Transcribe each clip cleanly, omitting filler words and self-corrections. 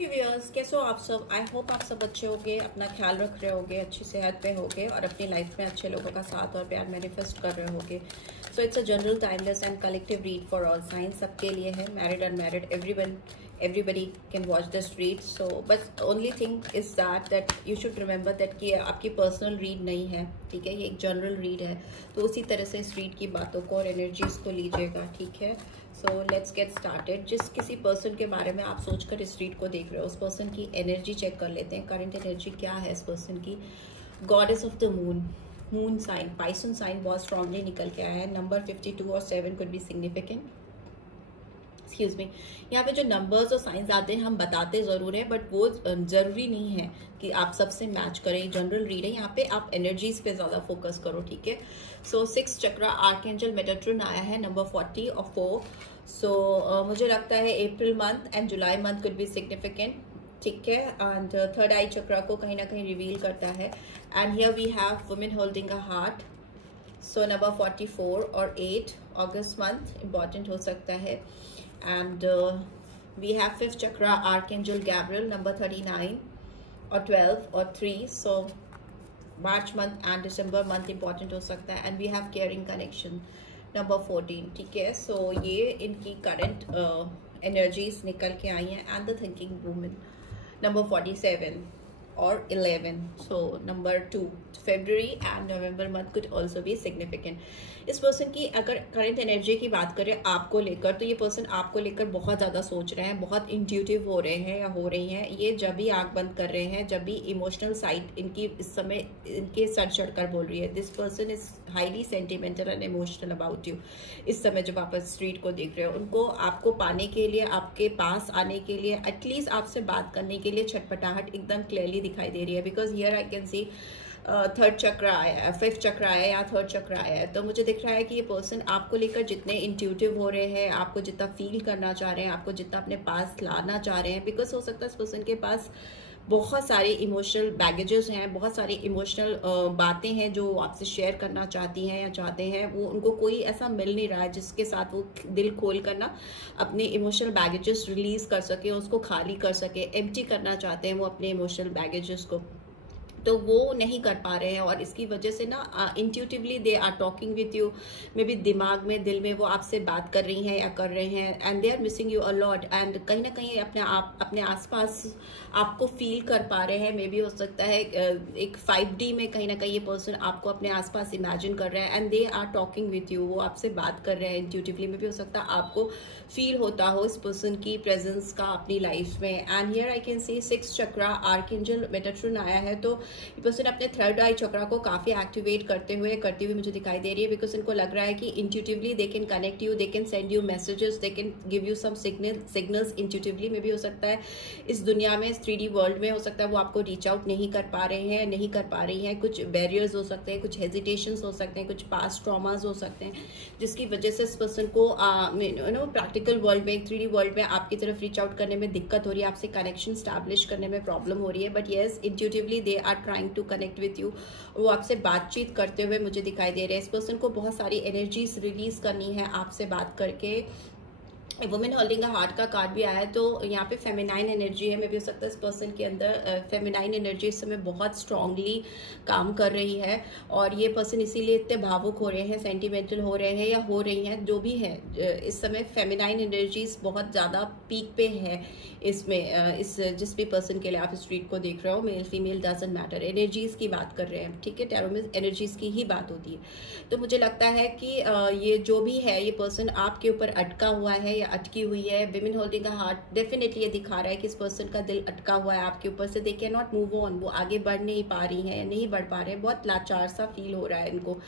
Viewers, कैसे हो आप सब। आई होप आप सब अच्छे होगे, अपना ख्याल रख रहे होगे, अच्छी सेहत पे होगे और अपनी लाइफ में अच्छे लोगों का साथ और प्यार मैनिफेस्ट कर रहे होगे। So it's a general timeless and collective read for all science, सबके लिए है, married unmarried, everybody can watch this read. So but only thing is that you should remember that कि आपकी पर्सनल रीड नहीं है, ठीक है, ये एक जनरल रीड है। तो उसी तरह से इस रीड की बातों को और एनर्जीज को लीजिएगा, ठीक है। So let's get started. जिस किसी पर्सन के बारे में आप सोचकर इस रीड को देख रहे हो, उस पर्सन की एनर्जी चेक कर लेते हैं। करंट एनर्जी क्या है इस पर्सन की। Goddess of the moon sign, pisces sign बहुत स्ट्रांगली निकल के आया है। नंबर 52 और 7 could be significant. Excuse me, यहाँ पे जो नंबर्स और साइंस आते हैं हम बताते ज़रूर हैं, बट वो ज़रूरी नहीं है कि आप सबसे मैच करें। जनरल रीड है, यहाँ पे आप एनर्जीज पे ज़्यादा फोकस करो, ठीक है। सो 6 चक्रा आर्कएंजल मेटाट्रॉन आया है, नंबर 40 और 4। सो मुझे लगता है April month and July month could be significant, ठीक है। एंड थर्ड आई चक्रा को कहीं ना कहीं रिवील करता है। And here we have women holding a heart. So number 44 और 8 अगस्त मंथ इम्पॉर्टेंट हो सकता है। And we have 5th chakra Archangel Gabriel, number 39 or 12 or 3. So March month and December month important हो सकता है। And we have caring connection, number 14, ठीक है। So ये इनकी current energies निकल के आई हैं। And the thinking woman, number 47 or 11. So number 2, February and November month could also be significant. इस पर्सन की अगर करंट एनर्जी की बात करें आपको लेकर, तो ये पर्सन आपको लेकर बहुत ज़्यादा सोच रहे हैं, बहुत इंट्यूटिव हो रहे हैं या हो रही हैं। ये जब भी आंख बंद कर रहे हैं, जब भी इमोशनल साइड इनकी इस समय इनके सर चढ़कर बोल रही है। This person is highly sentimental and emotional about you. इस समय जब आप स्ट्रीट को देख रहे हो, उनको आपको पाने के लिए, आपके पास आने के लिए, एटलीस्ट आपसे बात करने के लिए छटपटाहट एकदम क्लियरली दिखाई दे रही है। Because here I can see third चक्र आया है, 5th चक्र आया है या 3rd चक्र आया है। तो मुझे दिख रहा है कि ये पर्सन आपको लेकर जितने इंट्यूटिव हो रहे हैं, आपको जितना फील करना चाह रहे हैं, आपको जितना अपने पास लाना चाह रहे हैं। बिकॉज हो सकता है इस पर्सन के पास बहुत सारे इमोशनल बैगेजेस हैं, बहुत सारी इमोशनल बातें हैं जो आपसे शेयर करना चाहती हैं या चाहते हैं। वो उनको कोई ऐसा मिल नहीं रहा है जिसके साथ वो दिल खोल कर ना अपने इमोशनल बैगेजेस रिलीज कर सके, उसको खाली कर सके। एम्प्टी करना चाहते हैं वो अपने इमोशनल बैगेजेस को, तो वो नहीं कर पा रहे हैं। और इसकी वजह से ना intuitively they are talking with you, maybe दिमाग में, दिल में वो आपसे बात कर रही हैं या कर रहे हैं। And they are missing you a lot. And कहीं ना कहीं अपने आसपास आपको फील कर पा रहे हैं। मे बी हो सकता है एक 5D में कहीं ना कहीं ये पर्सन आपको अपने आसपास इमेजिन कर रहे हैं। And they are talking with you, वो आपसे बात कर रहे हैं इंट्यूटिवली। में भी हो सकता है आपको फील होता हो इस पर्सन की प्रेजेंस का अपनी लाइफ में। And here I can see 6th chakra archangel Metatron आया है। तो ये पर्सन अपने थर्ड आई चक्रा को काफी एक्टिवेट करती हुई मुझे दिखाई दे रही है। बिकॉज इनको लग रहा है कि intuitively they can connect you, they can send you messages, they can give you some signals intuitively. में भी हो सकता है इस दुनिया में, 3D वर्ल्ड में हो सकता है वो आपको रीच आउट नहीं कर पा रहे हैं, नहीं कर पा रही हैं। कुछ बैरियर्स हो सकते हैं, कुछ हेजिटेशंस हो सकते हैं, कुछ पास्ट ट्रॉमास हो सकते हैं, जिसकी वजह से इस पर्सन को प्रैक्टिकल वर्ल्ड में, 3D वर्ल्ड में आपकी तरफ रीच आउट करने में दिक्कत हो रही है, आपसे कनेक्शन स्टैब्लिश करने में प्रॉब्लम हो रही है। But yes, intuitively they are trying to connect with you. वो आपसे बातचीत करते हुए मुझे दिखाई दे रहे हैं। इस पर्सन को बहुत सारी एनर्जीज रिलीज करनी है आपसे बात करके। वुमेन होल्डिंग अ हार्ट का कार्ड भी आया है। तो यहाँ पे फेमिनाइन एनर्जी है। मे भी हो सकता है इस पर्सन के अंदर फेमिनाइन एनर्जी इस समय बहुत स्ट्रांगली काम कर रही है। और ये पर्सन इसीलिए इतने भावुक हो रहे हैं, सेंटिमेंटल हो रहे हैं या हो रही हैं, जो भी है इस समय फेमिनाइन एनर्जीज बहुत ज़्यादा पीक पे है इसमें। इस जिस भी पर्सन के लिए आप स्ट्रीट को देख रहे हो, male female doesn't matter, energies की बात कर रहे हैं, ठीक है। टैरो में एनर्जीज की ही बात होती है। तो मुझे लगता है कि ये जो भी है, ये पर्सन आपके ऊपर अटका हुआ है, अटकी हुई है। Women holding a heart definitely ये दिखा रहा है कि इस पर्सन का दिल अटका हुआ है आपके ऊपर से। They can not move on, वो आगे बढ़ नहीं पा रही हैं, नहीं बढ़ पा रहे हैं, बहुत लाचार सा फील हो रहा है इनको।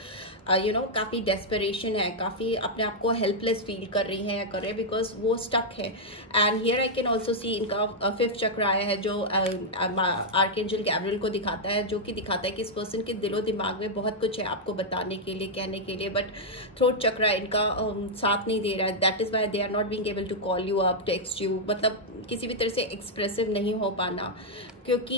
काफ़ी डेस्परेशन है, काफ़ी अपने आप को हेल्पलेस फील कर रही हैं या कर रहे हैं, बिकॉज वो स्टक है। And here I can also see इनका 5th चक्र आया है, जो आर्कएंजल गैब्रियल को दिखाता है, जो कि दिखाता है कि इस पर्सन के दिलो दिमाग में बहुत कुछ है आपको बताने के लिए, कहने के लिए। बट थ्रोट चक्र इनका साथ नहीं दे रहा है। That is why they are not being able to call you up, text you, मतलब किसी भी तरह से एक्सप्रेसिव नहीं हो पाना। क्योंकि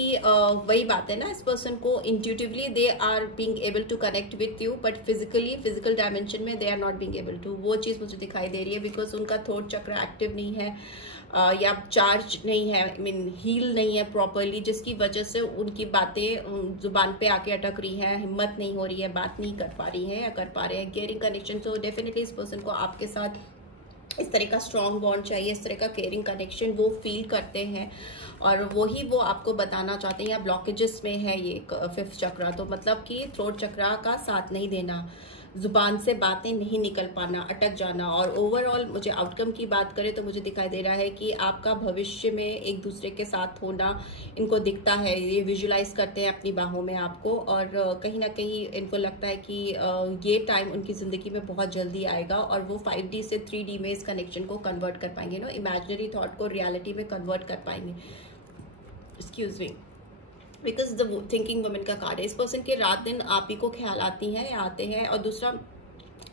वही बात है ना, इस पर्सन को intuitively they are being able to connect with you, but physical dimension में they are not being able to. वो चीज़ मुझे दिखाई दे रही है। बिकॉज उनका थ्रोट चक्र एक्टिव नहीं है, या चार्ज नहीं है, आई मीन हील नहीं है प्रॉपरली, जिसकी वजह से उनकी बातें जुबान पे आके अटक रही हैं, हिम्मत नहीं हो रही है, बात नहीं कर पा रही है या कर पा रहे हैं। केयरिंग कनेक्शन, तो डेफिनेटली इस पर्सन को आपके साथ इस तरह का स्ट्रॉन्ग बॉन्ड चाहिए, इस तरह का केयरिंग कनेक्शन वो फील करते हैं और वही वो आपको बताना चाहते हैं। या ब्लॉकेजेस में है ये 5th चक्रा, तो मतलब कि थ्रोट चक्रा का साथ नहीं देना, जुबान से बातें नहीं निकल पाना, अटक जाना। और ओवरऑल मुझे आउटकम की बात करें तो मुझे दिखाई दे रहा है कि आपका भविष्य में एक दूसरे के साथ होना इनको दिखता है, ये विजुलाइज करते हैं अपनी बाहों में आपको, और कहीं ना कहीं इनको लगता है कि ये टाइम उनकी ज़िंदगी में बहुत जल्दी आएगा और वो 5D से 3D में इस कनेक्शन को कन्वर्ट कर पाएंगे, इमेजिनरी थॉट को रियलिटी में कन्वर्ट कर पाएंगे। Excuse me, because the thinking women का कार्ड है। इस पर्सन के रात दिन आप ही को ख्याल आती हैं या आते हैं, और दूसरा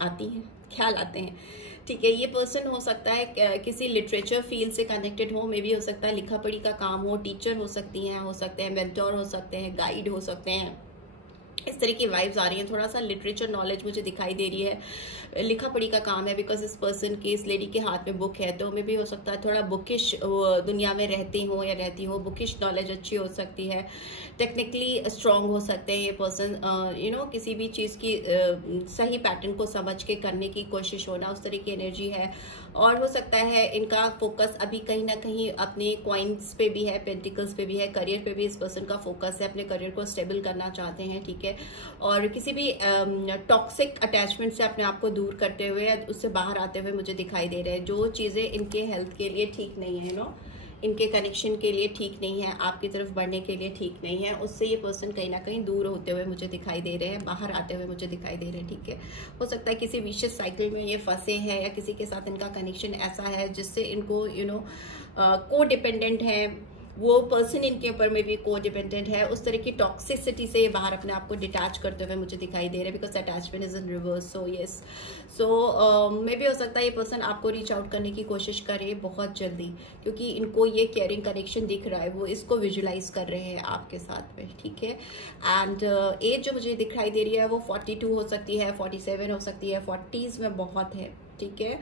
आती हैं ख्याल आते हैं, ठीक है। ये पर्सन हो सकता है किसी लिटरेचर फील्ड से कनेक्टेड हो, मे भी हो सकता है लिखा पढ़ी का काम हो, टीचर हो सकती हैं, हो सकते हैं मेंटोर हो सकते हैं, गाइड हो सकते हैं, इस तरह की वाइब्स आ रही हैं। थोड़ा सा लिटरेचर नॉलेज मुझे दिखाई दे रही है, लिखा पढ़ी का काम है, बिकॉज इस पर्सन की, इस लेडी के हाथ में बुक है, तो मे भी हो सकता है थोड़ा बुकिश दुनिया में रहती हो या रहती हो, बुकिश नॉलेज अच्छी हो सकती है, टेक्निकली स्ट्रांग हो सकते हैं ये पर्सन, किसी भी चीज़ की सही पैटर्न को समझ के करने की कोशिश होना, उस तरह की एनर्जी है। और हो सकता है इनका फोकस अभी कहीं ना कहीं अपने क्वाइंस पे भी है, पेंटिकल्स पे भी है, करियर पे भी इस पर्सन का फोकस है, अपने करियर को स्टेबल करना चाहते हैं, ठीक है। और किसी भी टॉक्सिक अटैचमेंट से अपने आप को दूर करते हुए, उससे बाहर आते हुए मुझे दिखाई दे रहे हैं। जो चीज़ें इनके हेल्थ के लिए ठीक नहीं है, इनके कनेक्शन के लिए ठीक नहीं है, आपकी तरफ बढ़ने के लिए ठीक नहीं है, उससे ये पर्सन कहीं ना कहीं दूर होते हुए मुझे दिखाई दे रहे हैं, बाहर आते हुए मुझे दिखाई दे रहे हैं, ठीक है। हो सकता है किसी विशियस साइकिल में ये फंसे हैं, या किसी के साथ इनका कनेक्शन ऐसा है जिससे इनको को डिपेंडेंट है, वो पर्सन इनके ऊपर में भी को डिपेंडेंट है, उस तरह की टॉक्सिसिटी से ये बाहर अपने आप को डिटैच करते हुए मुझे दिखाई दे रहे हैं, because attachment is in reverse. So yes, so मे भी हो सकता है ये पर्सन आपको रीच आउट करने की कोशिश करे बहुत जल्दी, क्योंकि इनको ये केयरिंग कनेक्शन दिख रहा है, वो इसको विजुलाइज कर रहे हैं आपके साथ में, ठीक है। एंड एज जो मुझे दिखाई दे रही है वो 42 हो सकती है, 47 हो सकती है, 40s में बहुत है, ठीक है।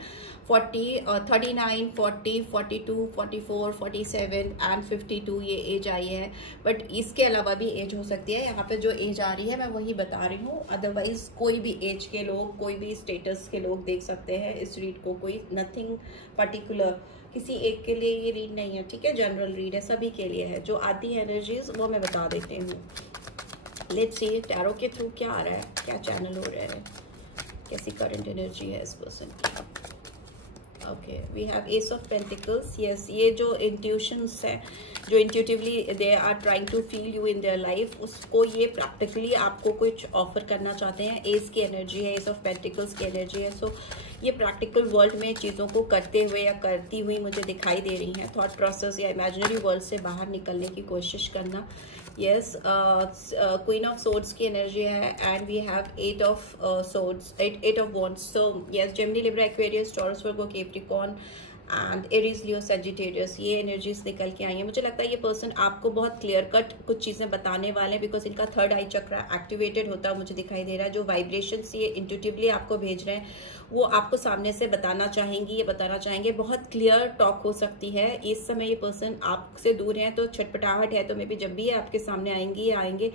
40, 39, 40, 42, 44, 47 एंड 52 ये एज आई है, बट इसके अलावा भी एज हो सकती है। यहाँ पे जो एज आ रही है मैं वही बता रही हूँ, अदरवाइज कोई भी एज के लोग, कोई भी स्टेटस के लोग देख सकते हैं इस रीड को, कोई नथिंग पर्टिकुलर किसी एक के लिए ये रीड नहीं है, ठीक है। जनरल रीड है, सभी के लिए है। जो आती है एनर्जीज वो मैं बता देती हूँ। लेट्स सी टैरो के थ्रू क्या आ रहा है, क्या चैनल हो रहा है, कैसी करंट एनर्जी है इस पर्सन की। Okay, we have ace of pentacles. Yes, ये जो इंट्यूशंस है, जो intuitively they are trying to feel you in their life, उसको ये प्रैक्टिकली आपको कुछ ऑफर करना चाहते हैं। एस की एनर्जी है, एस ऑफ पेंटिकल्स की एनर्जी है। सो ये प्रैक्टिकल वर्ल्ड में चीज़ों को करते हुए या करती हुई मुझे दिखाई दे रही हैं। थॉट प्रोसेस या इमेजिनरी वर्ल्ड से बाहर निकलने की कोशिश करना। यस, क्वीन ऑफ सोर्ड्स की एनर्जी है, and we have 8 of swords, 8 of wands. So yes, Gemini, Libra, Aquarius, Taurus, Virgo, Capricorn and Aries, Leo, Sagittarius, ये एनर्जीज निकल के आई हैं। मुझे लगता है ये पर्सन आपको बहुत क्लियर कट कुछ चीज़ें बताने वाले हैं, बिकॉज इनका 3rd आई चक्रा एक्टिवेटेड होता है मुझे दिखाई दे रहा है। जो वाइब्रेशंस ये इंट्यूटिवली आपको भेज रहे हैं वो आपको सामने से बताना चाहेंगी, ये बताना चाहेंगे। बहुत क्लियर टॉक हो सकती है। इस समय ये पर्सन आपसे दूर है तो छटपटाहट है, तो मे बी जब भी ये आपके सामने आएंगी या आएंगे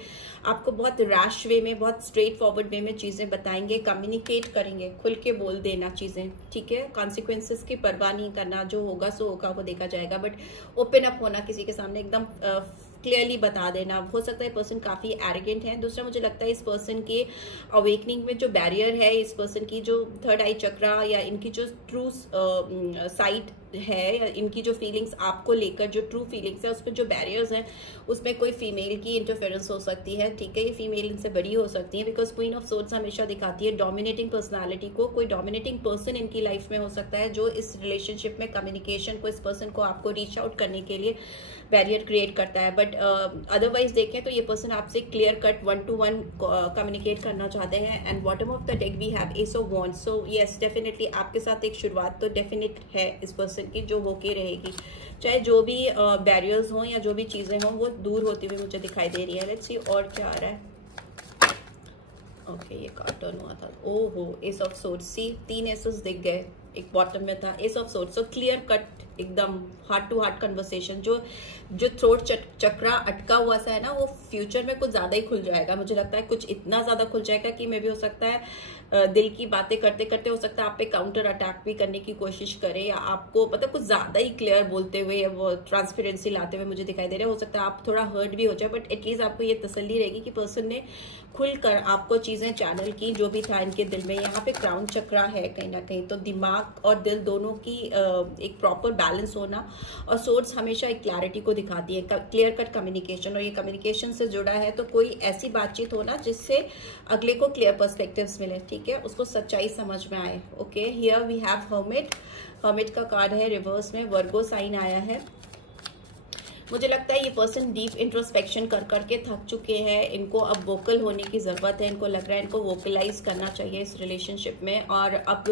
आपको बहुत रैश वे में, बहुत स्ट्रेट फॉरवर्ड वे में चीज़ें बताएंगे, कम्युनिकेट करेंगे, खुल के बोल देना चीज़ें, ठीक है। कॉन्सिक्वेंसेस की परवाह नहीं करना, जो होगा सो होगा, वो देखा जाएगा, बट ओपन अप होना, किसी के सामने एकदम क्लियरली बता देना। हो सकता है पर्सन काफ़ी एरोगेंट है। दूसरा मुझे लगता है इस पर्सन के अवेकनिंग में जो बैरियर है, इस पर्सन की जो 3rd आई चक्रा या इनकी जो ट्रू साइट है, या इनकी जो फीलिंग्स आपको लेकर, जो ट्रू फीलिंग्स है, उस पर जो बैरियर्स हैं उसमें कोई फीमेल की इंटरफेरेंस हो सकती है, ठीक है। ये फीमेल इनसे बड़ी हो सकती है, बिकॉज क्वीन ऑफ सोर्ड्स हमेशा दिखाती है डोमिनेटिंग पर्सनालिटी को। कोई डोमिनेटिंग पर्सन इनकी लाइफ में हो सकता है जो इस रिलेशनशिप में कम्युनिकेशन को, इस पर्सन को आपको रीच आउट करने के लिए बैरियर क्रिएट करता है। बट अदरवाइज देखें तो ये पर्सन आपसे क्लियर कट 1-to-1 कम्युनिकेट करना चाहते हैं। And bottom of the deck we have ace of wands. So yes, definitely आपके साथ एक शुरुआत तो डेफिनेट है इस पर्सन की, जो होके रहेगी, चाहे जो भी बैरियर्स हों या जो भी चीज़ें हों, वो दूर होती हुई मुझे दिखाई दे रही है। लेट्स सी और क्या आ रहा है। ओके, ये कार्ड टर्न हुआ था। ओहो, ace of swords. See 3 aces दिख गए, एक बॉटम में था ace of swords. So clear cut एकदम हार्ट टू हार्ट कन्वर्सेशन। जो थ्रोट चक्रा अटका हुआ सा है ना, वो फ्यूचर में कुछ ज्यादा ही खुल जाएगा। मुझे लगता है कुछ इतना ज्यादा खुल जाएगा कि मे भी हो सकता है दिल की बातें करते करते हो सकता है आप पे काउंटर अटैक भी करने की कोशिश करे, या आपको मतलब कुछ ज्यादा ही क्लियर बोलते हुए या वो ट्रांसपेरेंसी लाते हुए मुझे दिखाई दे रहा है। हो सकता है आप थोड़ा हर्ट भी हो जाए, बट एटलीस्ट आपको ये तसल्ली रहेगी कि पर्सन ने खुलकर आपको चीजें चैनल की जो भी था इनके दिल में। यहाँ पे क्राउन चक्रा है कहीं ना कहीं, तो दिमाग और दिल दोनों की एक प्रॉपर बैलेंस होना। और सोर्स हमेशा एक क्लैरिटी को दिखाती है, क्लियर कट कम्युनिकेशन, और ये कम्युनिकेशन से जुड़ा है तो कोई ऐसी बातचीत होना जिससे अगले को क्लियर पर्सपेक्टिव्स मिले, ठीक है, उसको सच्चाई समझ में आए। Okay, here we have hermit. Hermit का कार्ड है रिवर्स में, वर्गो साइन आया है। मुझे लगता है ये पर्सन डीप इंट्रोस्पेक्शन कर करके थक चुके हैं, इनको अब वोकल होने की ज़रूरत है। इनको लग रहा है इनको वोकलाइज करना चाहिए इस रिलेशनशिप में, और अब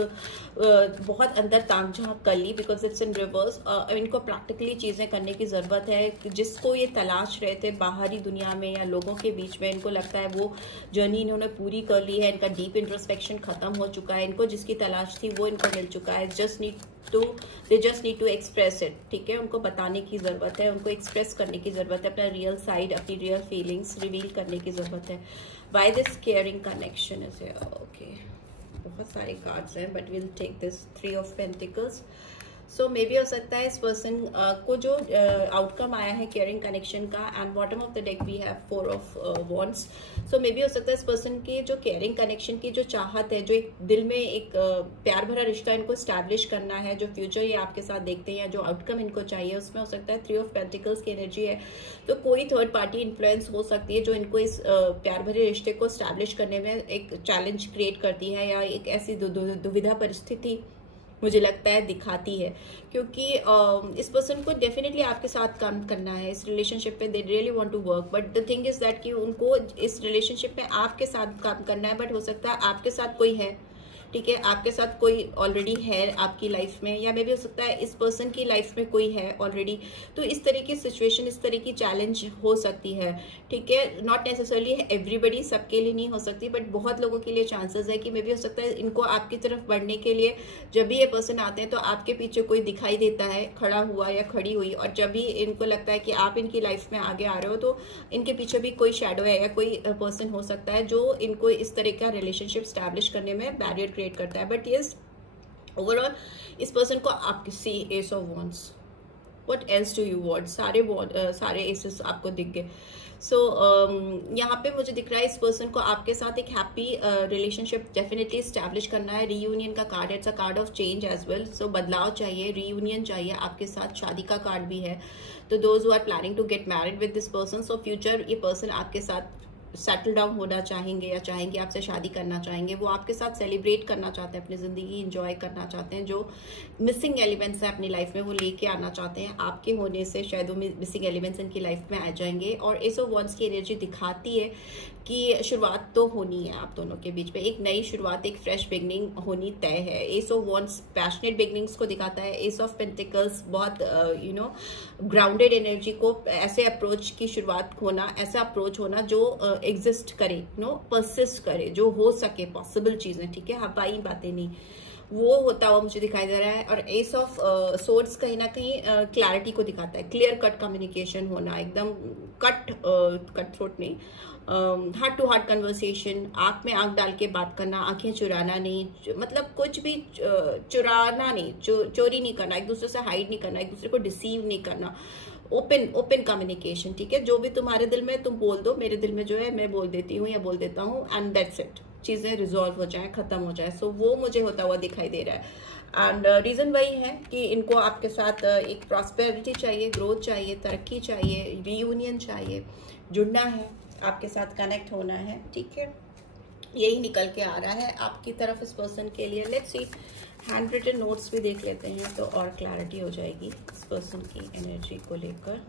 बहुत अंदर ताक झांक कर ली बिकॉज इट्स इन रिवर्स। इनको प्रैक्टिकली चीज़ें करने की ज़रूरत है। जिसको ये तलाश रहे थे बाहरी दुनिया में या लोगों के बीच में, इनको लगता है वो जर्नी इन्होंने पूरी कर ली है। इनका डीप इंट्रोस्पेक्शन खत्म हो चुका है। इनको जिसकी तलाश थी वो इनको मिल चुका है। They just need to express it, ठीक है। उनको बताने की जरूरत है, उनको एक्सप्रेस करने की जरूरत है, अपना रियल साइड, अपनी रियल फीलिंग्स रिवील करने की जरूरत है। Why this caring connection is okay, बहुत सारे कार्ड्स हैं but will take this 3 of pentacles. So maybe हो सकता है इस पर्सन को जो आउटकम आया है केयरिंग कनेक्शन का, and bottom of the deck we have 4 of wands. So maybe हो सकता है इस पर्सन की जो केयरिंग कनेक्शन की जो चाहत है, जो एक दिल में एक प्यार भरा रिश्ता इनको स्टैब्लिश करना है, जो फ्यूचर ये आपके साथ देखते हैं या जो आउटकम इनको चाहिए, उसमें हो सकता है 3 ऑफ पेंटिकल्स की एनर्जी है। तो कोई थर्ड पार्टी इन्फ्लुएंस हो सकती है जो इनको इस प्यार भरे रिश्ते को स्टैब्लिश करने में एक चैलेंज क्रिएट करती है, या एक ऐसी दुविधा परिस्थिति मुझे लगता है दिखाती है। क्योंकि इस पर्सन को डेफिनेटली आपके साथ काम करना है इस रिलेशनशिप पे, they really want to work, but the thing is that कि उनको इस रिलेशनशिप में आपके साथ काम करना है। बट हो सकता है आपके साथ कोई है, ठीक है, आपके साथ कोई ऑलरेडी है आपकी लाइफ में, या मे भी हो सकता है इस पर्सन की लाइफ में कोई है ऑलरेडी। तो इस तरह की सिचुएशन, इस तरह की चैलेंज हो सकती है, ठीक है। नॉट नेसेसरली एवरीबडी, सबके लिए नहीं हो सकती, बट बहुत लोगों के लिए चांसेस है कि मे भी हो सकता है इनको आपकी तरफ बढ़ने के लिए जब भी ये पर्सन आते हैं तो आपके पीछे कोई दिखाई देता है खड़ा हुआ या खड़ी हुई, और जब भी इनको लगता है कि आप इनकी लाइफ में आगे आ रहे हो तो इनके पीछे भी कोई शैडो है या कोई पर्सन हो सकता है जो इनको इस तरह का रिलेशनशिप स्टैब्लिश करने में बैरियर क्रिएट करता है। बट यस, ओवरऑल इस पर्सन को आप see ace of wands, what else do you want, सारे एसेस आपको दिख गए। सो यहाँ पे मुझे दिख रहा है इस पर्सन को आपके साथ एक हैप्पी रिलेशनशिप डेफिनेटली स्टैब्लिश करना है। रीयूनियन का कार्ड है, it's a card of change as well. सो बदलाव चाहिए, रीयूनियन चाहिए आपके साथ, शादी का कार्ड भी है। तो those who are planning to get married with this person, so future ये पर्सन आपके साथ सेटल डाउन होना चाहेंगे या चाहेंगे आपसे शादी करना चाहेंगे। वो आपके साथ सेलिब्रेट करना चाहते हैं, अपनी जिंदगी एंजॉय करना चाहते हैं। जो मिसिंग एलिमेंट्स है अपनी लाइफ में वो लेके आना चाहते हैं। आपके होने से शायद वो मिसिंग एलिमेंट्स इनकी लाइफ में आ जाएंगे। और एस ऑफ वॉन्ड्स की एनर्जी दिखाती है कि शुरुआत तो होनी है आप दोनों के बीच में, एक नई शुरुआत, एक फ्रेश बिगनिंग होनी तय है। S of wands passionate beginnings को दिखाता है। एस ऑफ पेंटिकल्स बहुत ग्राउंडेड एनर्जी को, ऐसे अप्रोच की शुरुआत होना, ऐसा अप्रोच होना जो एग्जिस्ट करे, परसिस्ट करे, जो हो सके, पॉसिबल चीजें, ठीक है, हवाई बातें नहीं, वो होता हुआ मुझे दिखाई दे रहा है। और एस ऑफ सोर्ड्स कहीं ना कहीं क्लैरिटी को दिखाता है, क्लियर कट कम्युनिकेशन होना, एकदम कट थ्रोट नहीं, हार्ट टू हार्ट कन्वर्सेशन, आंख में आंख डाल के बात करना, आंखें चुराना नहीं, मतलब कुछ भी चुराना नहीं, चोरी नहीं करना, एक दूसरे से हाइड नहीं करना, एक दूसरे को डिसीव नहीं करना, ओपन कम्युनिकेशन, ठीक है। जो भी तुम्हारे दिल में तुम बोल दो, मेरे दिल में जो है मैं बोल देती हूँ या बोल देता हूँ, एंड दैट्स इट, चीजें रिजॉल्व हो जाए, खत्म हो जाए। सो वो मुझे होता हुआ दिखाई दे रहा है। एंड रीजन वही है कि इनको आपके साथ एक प्रॉस्पेरिटी चाहिए, ग्रोथ चाहिए, तरक्की चाहिए, रीयूनियन चाहिए, जुड़ना है, आपके साथ कनेक्ट होना है, ठीक है। यही निकल के आ रहा है आपकी तरफ इस पर्सन के लिए। Let's see, hand written notes भी देख लेते हैं तो और क्लैरिटी हो जाएगी इस पर्सन की एनर्जी को लेकर।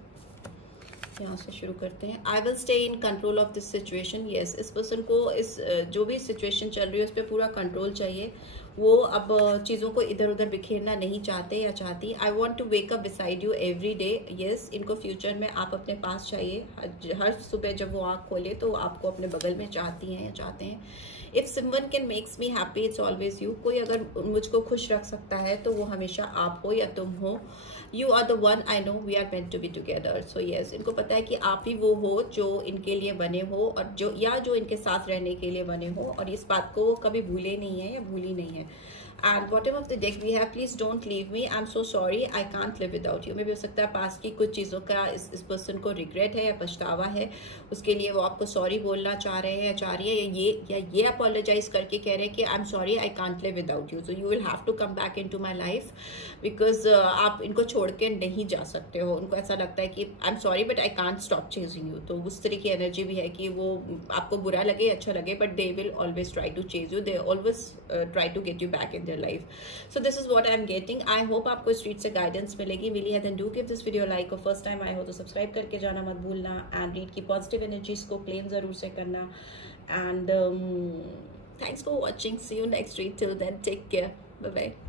यहाँ से शुरू करते हैं। I will stay in control of this situation. Yes, इस पर्सन को इस जो भी सिचुएशन चल रही है उस पर पूरा कंट्रोल चाहिए, वो अब चीज़ों को इधर उधर बिखेरना नहीं चाहते या चाहती। I want to wake up beside you every day. Yes, इनको फ्यूचर में आप अपने पास चाहिए। हर सुबह जब वो आँख खोले तो आपको अपने बगल में चाहती हैं या चाहते हैं। If someone can makes me happy it's always you. कोई अगर मुझको खुश रख सकता है तो वो हमेशा आप हो या तुम हो। You are the one I know, we are meant to be together. So yes, इनको पता है कि आप ही वो हो जो इनके लिए बने हो और जो इनके साथ रहने के लिए बने हो, और इस बात को वो कभी भूले नहीं है या भूली नहीं है। And bottom of the deck we have please don't leave me, I am so sorry, I can't live without you. मे भी हो सकता है पास की कुछ चीज़ों का इस पर्सन को रिग्रेट है या पछतावा है, उसके लिए वो आपको सॉरी बोलना चाह रहे हैं या चाह रही है, या ये अपोलोजाइज करके कह रहे हैं कि I am sorry, I can't live without you, so you will have to come back into my life, because आप इनको छोड़ के नहीं जा सकते हो। उनको ऐसा लगता है कि I am sorry but I can't stop chasing you. तो उस तरह की एनर्जी भी है कि वो आपको बुरा लगे अच्छा लगे, but they will always try to chase you, they always try to get you back in their life. So this is what I'm getting. I hope आपको स्ट्रीट से गाइडेंस मिलेगी। मिली है then do give this video like, और first time आए हो तो subscribe करके जाना मत भूलना, एंड रीड की पॉजिटिव एनर्जीज को क्लेम जरूर से करना। And thanks for watching, see you next read, till then take care, bye bye.